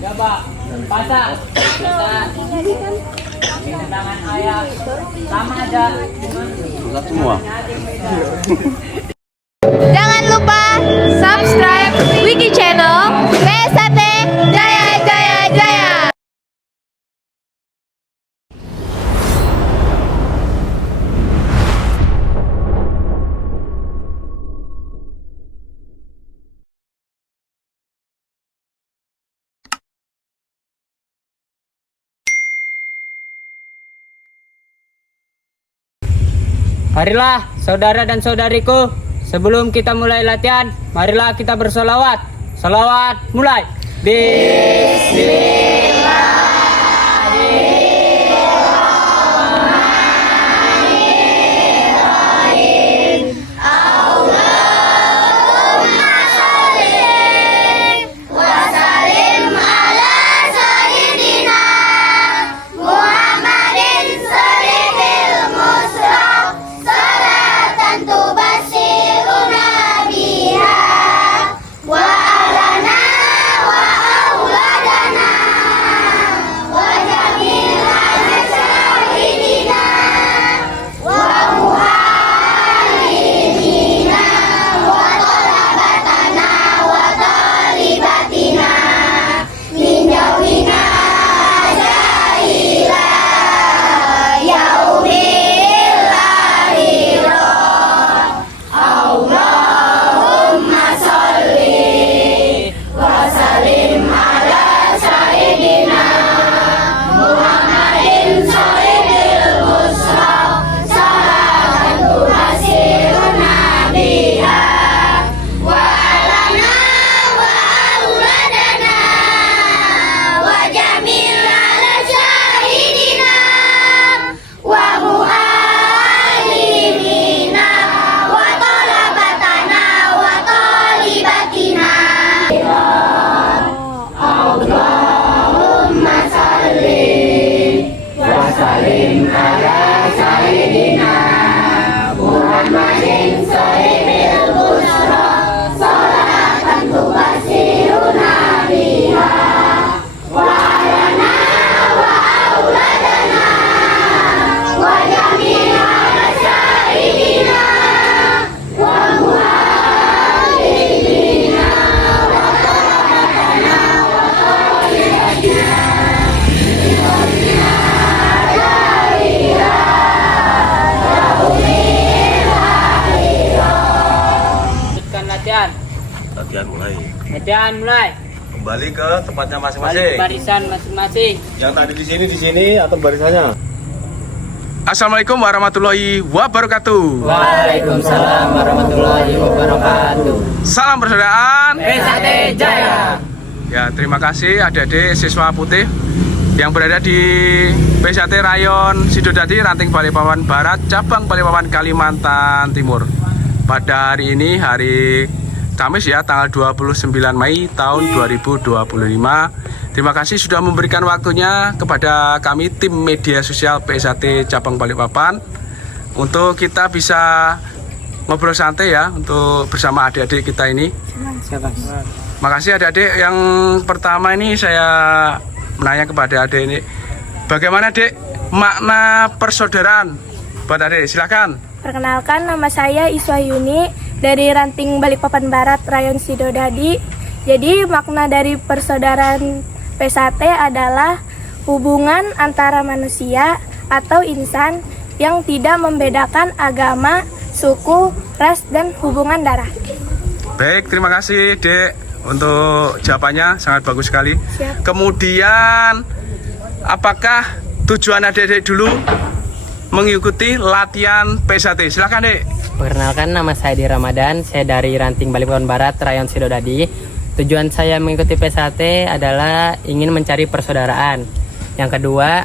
Coba, pasak. Tangan ayah sama aja. Bulat semua. Jangan lupa subscribe Wiki Channel PSAT Jaya Jaya Jaya. Marilah saudara dan saudariku, sebelum kita mulai latihan, marilah kita bersolawat. Solawat mulai. Latihan mulai. Kembali ke tempatnya Balik masing-masing. barisan masing-masing. Yang tadi di sini atau barisannya. Assalamualaikum warahmatullahi wabarakatuh. Waalaikumsalam warahmatullahi wabarakatuh. Salam persaudaraan. PSAT Jaya. Ya, terima kasih adik-adik siswa putih yang berada di PSAT Rayon Sidodadi, Ranting Balikpapan Barat, cabang Balikpapan Kalimantan Timur. Pada hari ini, hari Kamis ya, tanggal 29 Mei tahun 2025. Terima kasih sudah memberikan waktunya kepada kami tim media sosial PSAT cabang Balikpapan untuk kita bisa ngobrol santai ya untuk bersama adik-adik kita ini. Makasih adik-adik. Yang pertama ini saya menanya kepada adik ini, bagaimana adik makna persaudaraan buat adik? Silakan. Perkenalkan, nama saya Iswa Yuni dari Ranting Balikpapan Barat, Rayon Sidodadi. Jadi makna dari persaudaraan PSAT adalah hubungan antara manusia atau insan yang tidak membedakan agama, suku, ras, dan hubungan darah. Baik, terima kasih Dek untuk jawabannya, sangat bagus sekali. Siap. Kemudian apakah tujuan adik-adik dulu mengikuti latihan PSAT? Silakan Dek. Perkenalkan, nama saya Di Ramadan, saya dari Ranting Balikpapan Barat, Rayon Sidodadi. Tujuan saya mengikuti PSAT adalah ingin mencari persaudaraan. Yang kedua,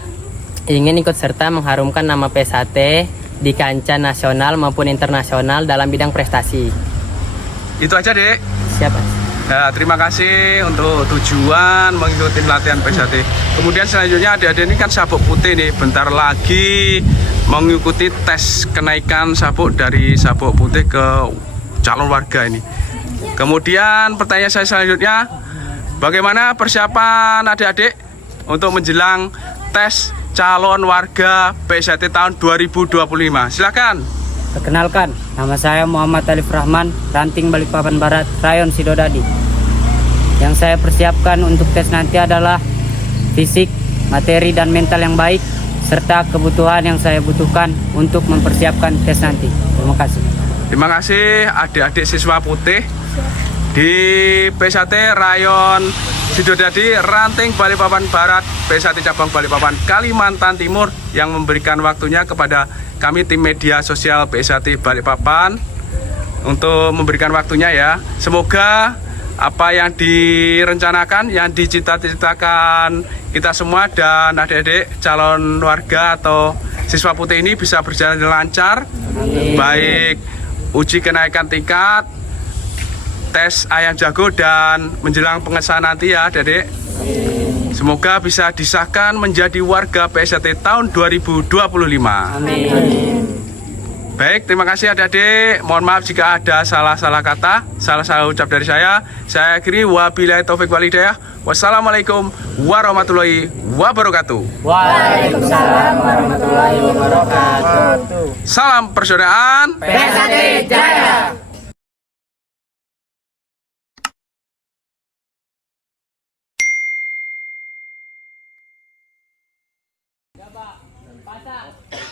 ingin ikut serta mengharumkan nama PSAT di kancah nasional maupun internasional dalam bidang prestasi. Itu aja Dek. Siapa? Ya, terima kasih untuk tujuan mengikuti latihan PSAT. Kemudian selanjutnya adik-adik ini kan sabuk putih nih, bentar lagi mengikuti tes kenaikan sabuk dari sabuk putih ke calon warga ini. Kemudian pertanyaan saya selanjutnya, Bagaimana persiapan adik-adik untuk menjelang tes calon warga PSAT tahun 2025? Silakan. Perkenalkan, nama saya Muhammad Alif Rahman, Ranting Balikpapan Barat, Rayon Sidodadi. Yang saya persiapkan untuk tes nanti adalah fisik, materi dan mental yang baik, serta kebutuhan yang saya butuhkan untuk mempersiapkan tes nanti. Terima kasih. Terima kasih adik-adik siswa putih di PSAT Rayon Sidodadi, Ranting Balikpapan Barat, PSAT Cabang Balikpapan Kalimantan Timur yang memberikan waktunya kepada kami tim media sosial PSAT Balikpapan untuk memberikan waktunya ya. Semoga apa yang direncanakan, yang dicita-citakan kita semua dan adik-adik calon warga atau siswa putih ini bisa berjalan lancar. Amin. Baik uji kenaikan tingkat, tes ayam jago dan menjelang pengesahan nanti ya adik-adik. Semoga bisa disahkan menjadi warga PSAT tahun 2025. Amin. Baik, terima kasih adik-adik. Mohon maaf jika ada salah-salah kata, salah-salah ucap dari saya. Saya akhiri, wabillahi taufik wal hidayah. Wassalamualaikum warahmatullahi wabarakatuh. Waalaikumsalam warahmatullahi wabarakatuh. Salam persaudaraan. PSAT Jaya. Pasang.